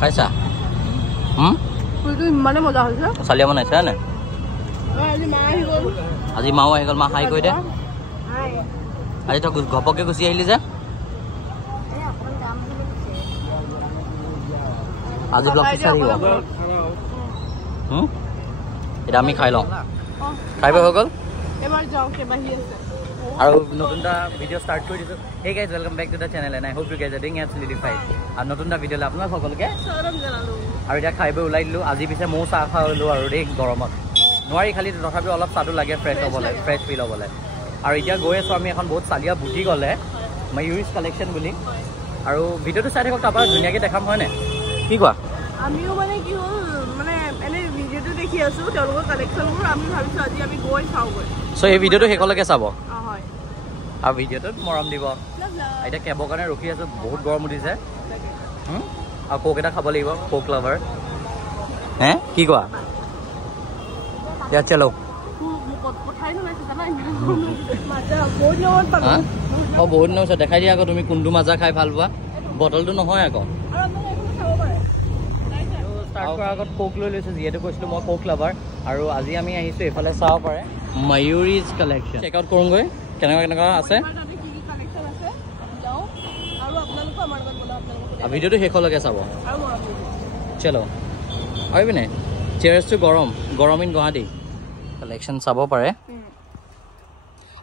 খাইছা ইমানে মজা হৈছে চালিয়া বনাইছা নে আজি মাও আহি গ'ল মা হাই কৈ দে আজি তই ঘপককে গুচি আহিলি যে আজি ব্লগটো চাই দিব এটা আমি খাই লওঁ খাই হৈ গ'ল আৰু নতুন এটা ভিডিঅ' ষ্টাৰ্ট কৰি দিছোঁ hey guys welcome back to the channel and I hope you guys are doing absolutely fine আৰু নতুন এটা ভিডিঅ'লৈ আপোনাক সকলোকে আৰু এতিয়া খাই বৈ ওলাই দিলোঁ আজি পিছে ময়ো চাহ খাই ল'লোঁ আৰু দেই গৰমত নোৱাৰি খালি তথাপিও অলপ চাহটো লাগে ফ্ৰেছ হ'বলৈ ফ্ৰেছ ফিল হ'বলৈ আৰু এতিয়া গৈ আছোঁ আমি এখন বহুত চালিয়া বুটিক গ'লে ময়ূৰিজ কালেকশ্যন বুলি আৰু ভিডিঅ'টো চাই থাকক তাৰপৰা ধুনীয়াকৈ দেখাম হয়নে কি কোৱা আমিও মানে কি হ'ল মানে এনে ভিডিঅ'টো দেখি আছোঁ তেওঁলোকৰ কালেকশ্যনবোৰ আমি ভাবিছোঁ আজি আমি গৈ চাওঁগৈ চ' এই ভিডিঅ'টো শেষলৈকে চাব হয় আৰু ভিডিঅ'টোত মৰম দিব এতিয়া কেবৰ কাৰণে ৰখি আছোঁ বহুত গৰম উঠিছে আৰু কোক এটা খাব লাগিব কোক লাভাৰ হে কি কোৱা ইয়াত চলো অঁ বহুত দিনৰ পিছত দেখাই দিয়া আকৌ তুমি কোনটো মাজা খাই ভাল পোৱা বটলটো নহয় আকৌ ষ্টাৰ্ট কৰাৰ আগত কোক লৈ লৈছোঁ যিহেতু কৈছিলোঁ মই কোক লাভাৰ আৰু আজি আমি আহিছোঁ এইফালে চাব পাৰে ময়ূৰিজ কালেকশ্যন চেক আউট কৰোঁগৈ কেনেকুৱা কেনেকুৱা আছে ভিডিঅ'টো শেষলৈকে চাব চলো আৰু পিনে চেয়াৰ্ছটো গৰম ইন গুৱাহাটী কালেকশ্যন চাব পাৰে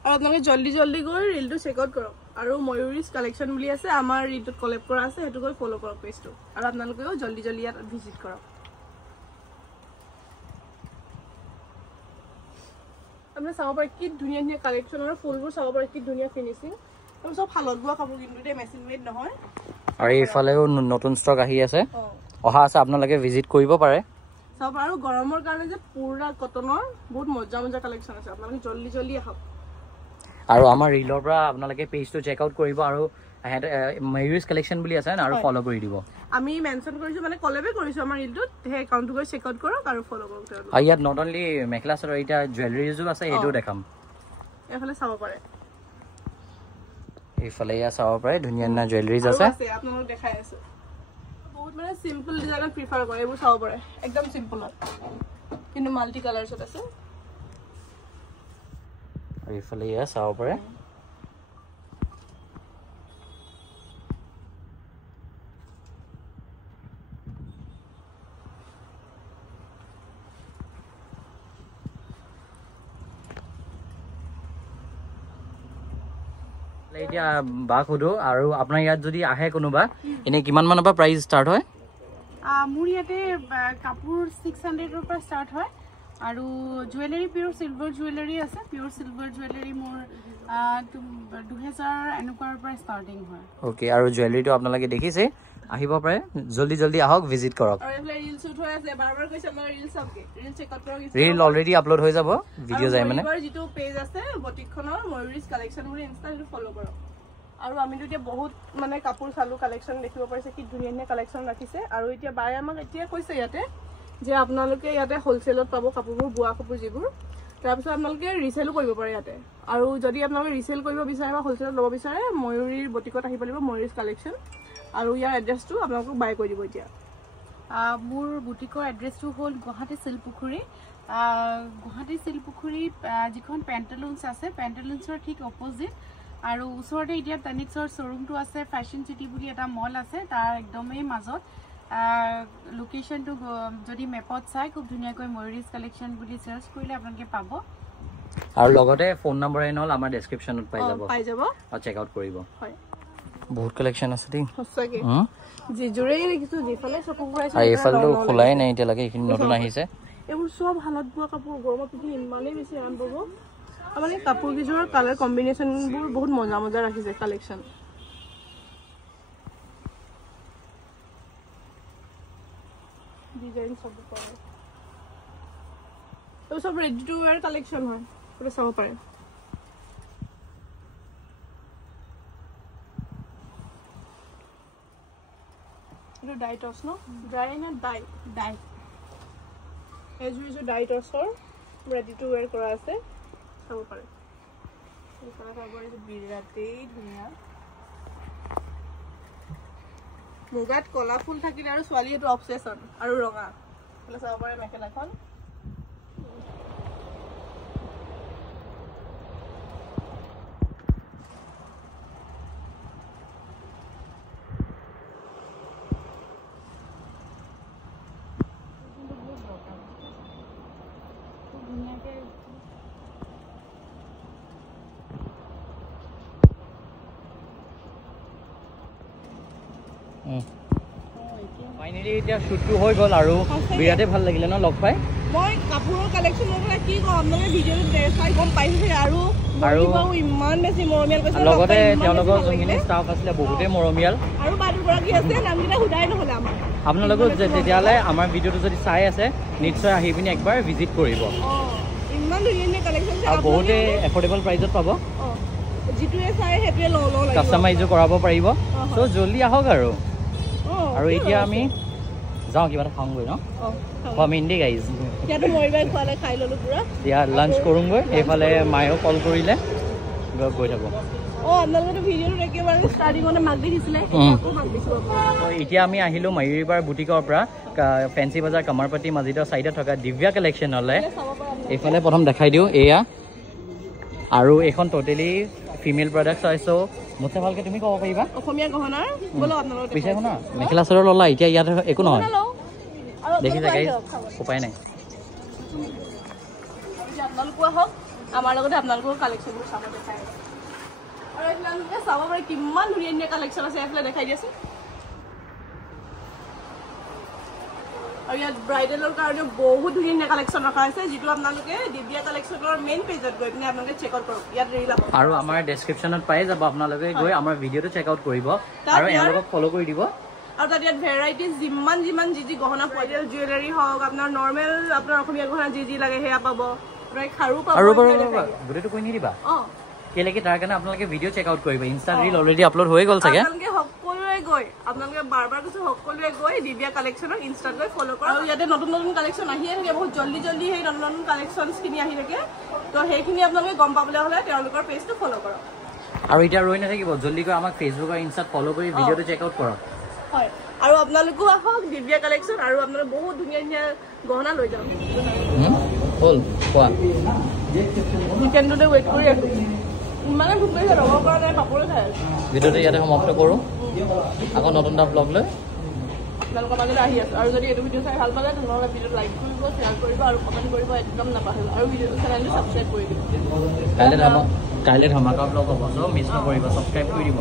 আৰু আপোনালোকে জল্দি জল্দি গৈ ৰিলটো চেক আউট কৰক আৰু ময়ূৰিজ কালেকশ্যন বুলি আছে আমাৰ ৰিলটোত কলেব কৰা আছে সেইটো গৈ ফ'ল' কৰক পেজটো আৰু আপোনালোকেও জল্দি জল্দি ইয়াত ভিজিট কৰক আপুনি চাব পাৰে কি ধুনীয়া ধুনীয়া কালেকশ্যন আৰু ফুলবোৰ চাব পাৰে কি ধুনীয়া ফিনিচিং আৰু চব শালত বোৱা কাপোৰ কিন্তু এতিয়া মেচিন মেড নহয় আৰু এইফালেও নতুন ষ্টক আহি আছে অহা আছে আপোনালোকে ভিজিট কৰিব পাৰে চাব পাৰে আৰু গৰমৰ কাৰণে যে পুৰা কটনৰ বহুত মজা মজা কালেকশ্যন আছে আপোনালোকে জল্দি জল্দি আহক আৰু আমাৰ ৰিলৰ পৰা আপোনালোকে পেজটো চেক আউট কৰিব আৰু ময়ূৰিজ কালেকশ্যন বুলি আছে আৰু ফ'ল' কৰি দিব আমি মেনশ্যন কৰিছোঁ মানে কলেবে কৰিছোঁ আমাৰ ৰিলটোত সেই একাউণ্টটো গৈ চেক আউট কৰক আৰু ফ'ল' কৰক আৰু ইয়াত নট অনলি মেখেলা চাদৰ এতিয়া জুৱেলাৰীজো আছে সেইটোও দেখাম এইফালে চাব পাৰে এইফালে ইয়াত চাব পাৰে ধুনীয়া ধুনীয়া জুৱেলাৰীজ আছে আপোনালোকক দেখাই আছোঁ বহুত মানে চিম্পল ডিজাইনত প্ৰিফাৰ কৰে এইবোৰ চাব পাৰে একদম চিম্পলত কিন্তু মাল্টি কালাৰ্ছত আছে আৰু এইফালে ইয়াত চাব পাৰে এতিয়া বাক সোধো আৰু আপোনাৰ ইয়াত যদি আহে কোনোবা এনে কিমান মানৰ পৰা প্ৰাইচ ষ্টাৰ্ট হয় মোৰ ইয়াতে কাপোৰ 600ৰ পৰা ষ্টাৰ্ট হয় আৰু জুৱেলাৰী পিয়'ৰ চিলভাৰ জুৱেলাৰী আছে পিয়'ৰ চিলভাৰ জুৱেলাৰী মোৰ 2000 এনেকুৱাৰ পৰা ষ্টাৰ্টিং হয় অ'কে আৰু জুৱেলাৰীটো আপোনালোকে দেখিছে আহিব পাৰে জল্দি জল্দি আহক ভিজিট কৰক ৰিল অলৰেডি আপলোড হৈ যাব ভিডিঅ' যায় মানে যিটো পেজ আছে বটিকখনৰ ময়ূৰিজ কালেকশ্যন বুলি ইনষ্টা সেইটো ফ'ল' কৰক আৰু আমিতো এতিয়া বহুত মানে কাপোৰ চালোঁ কালেকশ্যন দেখিব পাৰিছে কি ধুনীয়া ধুনীয়া কালেকশ্যন ৰাখিছে আৰু এতিয়া বায়ে আমাক এতিয়া কৈছে ইয়াতে যে আপোনালোকে ইয়াতে হ'লচেলত পাব কাপোৰবোৰ বোৱা কাপোৰ যিবোৰ তাৰপিছত আপোনালোকে ৰিচেলো কৰিব পাৰে ইয়াতে আৰু যদি আপোনালোকে ৰিচেল কৰিব বিচাৰে বা হ'লচেলত ল'ব বিচাৰে ময়ূৰীৰ বটিকত আহিব লাগিব ময়ূৰিজ কালেকশ্যন আৰু ইয়াৰ এড্ৰেছটো আপোনালোকক বাই কৰি দিব এতিয়া মোৰ বুটিকৰ এড্ৰেছটো হ'ল গুৱাহাটী শিলপুখুৰী যিখন পেণ্টালুন্স আছে পেণ্টালুন্সৰ ঠিক অপজিট আৰু ওচৰতে এতিয়া টানিক্সৰ শ্ব'ৰুমটো আছে ফেশ্বন চিটি বুলি এটা মল আছে তাৰ একদমেই মাজত লোকেশ্যনটো যদি মেপত চাই খুব ধুনীয়াকৈ ময়ূৰিজ কালেকশ্যন বুলি চাৰ্চ কৰিলে আপোনালোকে পাব আৰু লগতে ফোন নম্বৰ নহ'ল আমাৰ ডেছক্ৰিপশ্যনত পাই যাব আৰু চেক আউট কৰিব হয় বহুত কালেকশ্যন আছে দেই সঁচাকৈ যিযোৰেই দেখিছোঁ যিফালে চকু ফুৰাইছে আৰু এইফালেতো খোলাই নাই এতিয়ালৈকে এইখিনি নতুন আহিছে এইবোৰ চব শালত বোৱা কাপোৰ গৰমত পিন্ধি ইমানেই বেছি আৰাম পাব মানে কাপোৰ কেইযোৰৰ কালাৰ কম্বিনেশ্যনবোৰ বহুত মজা মজা ৰাখিছে কালেকশ্যন ডিজাইন চব পাৰে এইবোৰ চব ৰেডি টু ৱেৰ কালেকশ্যন হয় এইটো চাব পাৰে এইটো ডাই টছ ন ড্ৰাই নে ডাই এযোৰ এযোৰ ডাই টছৰ ৰেডি টু ৱেৰ কৰা আছে চাব পাৰে এইফালে চাব পাৰে বিৰাটেই ধুনীয়া মুগাত কলা ফুল থাকিলে আৰু ছোৱালী এইটো অবসেশন আৰু ৰঙা বলে চাব পাৰে মেখেলাখন ফাইনেলি এতিয়া শ্বুটটো হৈ গ'ল আৰু বিৰাটে ভাল লাগিলে ন লগ পাই মই কাপোৰৰ কালেকশ্যন লৈ কি কম আপোনালোকে ভিডিঅ'টো চাই গম পাইছে আৰু ইমান বেছি মৰমীয়াল কৈছে লগতে তেওঁলোকৰ যোনখিনি ষ্টাফ আছিলে বহুতেই মৰমীয়াল আৰু বাদুগৰাকী আছে নামকেইটা সোধাই নহ'লে আমাৰ আপোনালোকক তেতিয়াহ'লে আমাৰ ভিডিঅ'টো যদি চাই আছে নিশ্চয় আহি পিনি একবাৰ ভিজিট কৰিব ইমান ধুনীয়া কালেকশ্যন আৰু বহুতেই এফৰ্ডেবল প্ৰাইজত পাব যিটোৱে চাই সেইটোৱে লওঁ কাষ্টমাইজো কৰাব পাৰিব চ' জল্দি আহক আৰু এতিয়া আমি যাওঁ কিবা এটা খাওঁগৈ ন খোৱামিন দেই গাইজ এতিয়া লাঞ্চ কৰোঁগৈ এইফালে মায়েও কল কৰিলে গৈ থাকোঁ এতিয়া আমি আহিলোঁ মায়ুৰীবাৰ বুটিকৰ পৰা ফেঞ্চি বজাৰ কামাৰপাতি মাজিদৰ চাইডত থকা দিব্যা কালেকশ্যনলৈ এইফালে প্ৰথম দেখাই দিওঁ এয়া আৰু এইখন টোটেলি ফিমেল প্ৰডাক্ট হয় চ' মোতছে ভালকৈ তুমি ক'ব পাৰিবা অসমীয়া গহনাৰ পিছে শুনা মেখেলা চাদৰ ল'লা এতিয়া ইয়াত একো নহয় দেখিছে গাইজ উপায় নাই আপোনালোকো আহক আমাৰ লগতে আপোনালোকৰ কালেকশ্যনবোৰ চাব দেখাই আৰু আপোনালোকে চাব পাৰে কিমান ধুনীয়া ধুনীয়া কালেকশ্যন আছে এইফালে দেখাই দিয়াচোন আৰু ইয়াত ব্ৰাইডেলৰ কাৰণে বহুত ধুনীয়া ধুনীয়া কালেকশ্যন ৰখা আছে যিটো আপোনালোকে দিব্যা কালেকশ্যনৰ মেইন পেজত গৈ পিনে আপোনালোকে চেক আউট কৰক ইয়াত ৰিল আপ আৰু আমাৰ ডেছক্ৰিপশ্যনত পাই যাব আপোনালোকে গৈ আমাৰ ভিডিঅ'টো চেক আউট কৰিব আৰু এওঁলোকক ফ'ল' কৰি দিব আৰু তাত ইয়াত ভেৰাইটিজ যিমান যি গহনা পোৱা যায় জুৱেলাৰী হওক আপোনাৰ নৰ্মেল আপোনাৰ অসমীয়া গহনা যি লাগে সেয়া পাব খাৰু পাব আৰু গোটেইটো কৈ নিদিবা কেলেকি তাৰ কাৰণে আপোনালোকে ভিডিঅ' চেক আউট কৰিব ইনষ্টা ৰিল অলৰেডি আপলোড হৈ গ'ল চাগে আপোনালোকে বাৰ কৈছো সকলোৱে গৈ দিব্যা কালেকশ্যনক ইনষ্টাত গৈ ফ'ল' কৰক আৰু ইয়াতে নতুন নতুন কালেকশ্যন আহিয়ে থাকে বহুত জল্দি সেই নতুন নতুন কালেকশ্যনছখিনি আহি থাকে তো সেইখিনি আপোনালোকে গম পাবলৈ হ'লে তেওঁলোকৰ পেজটো ফ'ল' কৰক আৰু এতিয়া ৰৈ নাথাকিব জল্দিকৈ আমাক ফেচবুক আৰু ইনষ্টাত ফ'ল' কৰি ভিডিঅ'টো চেক আউট কৰক হয় আৰু আপোনালোকো আহক দিব্যা কালেকশ্যন আৰু আপোনালোকে বহুত ধুনীয়া ধুনীয়া গহনা লৈ যাওক হ'ল কোৱা চিকেনটোতে ৱেইট কৰি আছো ইমানে ভোক লাগিছে ৰ'ব পৰা নাই পাপৰে খাই আছো ভিডিঅ'টো ইয়াতে সমাপ্ত কৰোঁ আকৌ নতুন এটা ব্লগ লৈ আপোনালোকৰ মাজলৈ আহি আছো আৰু যদি এইটো ভিডিঅ' চাই ভাল পালে তেনেহ'লে ভিডিঅ'টো লাইক কৰিব শ্বেয়াৰ কৰিব আৰু কমেণ্ট কৰিব একদম নাপাহৰিব আৰু ভিডিঅ'টো চেনেলটো ছাবস্ক্ৰাইব কৰি দিব কাইলৈ ধমাকা ব্লগ হ'ব চ' মিছ নকৰিব ছাবস্ক্ৰাইব কৰি দিব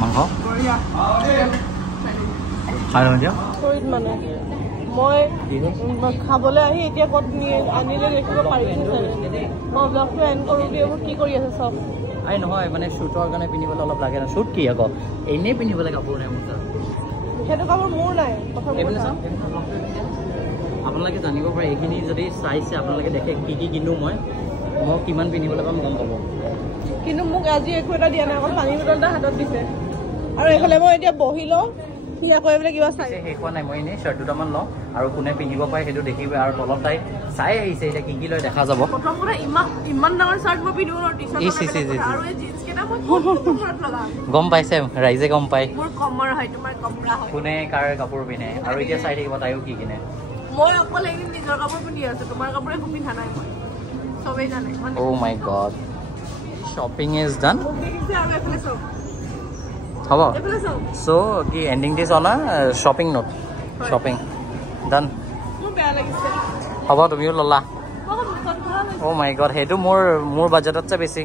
মাংস খাই লওঁ এতিয়া মানে মই খাবলৈ আহি এতিয়া ক'ত আনিলে দেখিব পাৰিছোঁ চাগে মই ব্লগটো এণ্ড কৰোঁ এইবোৰ কি কৰি আছে চব এই নহয় মানে শ্বুটৰ কাৰণে পিন্ধিবলৈ অলপ লাগে ন শ্বুট কি আকৌ এনেই পিন্ধিবলৈ কাপোৰ নাই মোৰ তাত সেইটো কাপোৰ মোৰ নাই আপোনালোকে জানিব পাৰে এইখিনি যদি চাইছে আপোনালোকে দেখে কি কিনো মই কিমান পিন্ধিবলৈ পাম গম পাব কিন্তু মোক আজি একো এটা দিয়া নাই অকল পানী বটল এটা হাতত দিছে আৰু এইফালে মই এতিয়া বহি লওঁ আকৌ এইফালে কিবা চাই শেষ হোৱা নাই মই এনেই শ্বাৰ্ট দুটামান লওঁ আৰু কোনে পিন্ধিব পাৰে সেইটো দেখিব আৰু তলত তাই চাই আহিছে এতিয়া কি লৈ দেখা যাব প্ৰথম কথা ইমান ডাঙৰ চাৰ্ট মই পিন্ধিব নোৱাৰো আৰু এই জিন্স কেইটা মই গম পাইছে ৰাইজে গম পায় মোৰ কমৰ হয় তোমাৰ কমৰা হয় কোনে কাৰ কাপোৰ পিন্ধে আৰু এতিয়া চাই থাকিব তাইও কি কিনে মই অকল একদিন নিজৰ কাপোৰ পিন্ধি আছো তোমাৰ কাপোৰে একো পিন্ধা নাই মই চবেই জানে Oh my god shopping is done আৰু এইফালে চব হ'ব so কি ending this on a shopping note shopping done মোৰ বেয়া লাগিছে হ'ব তুমিও ললা Oh my god সেইটো মোৰ বাজেটতছে বেছি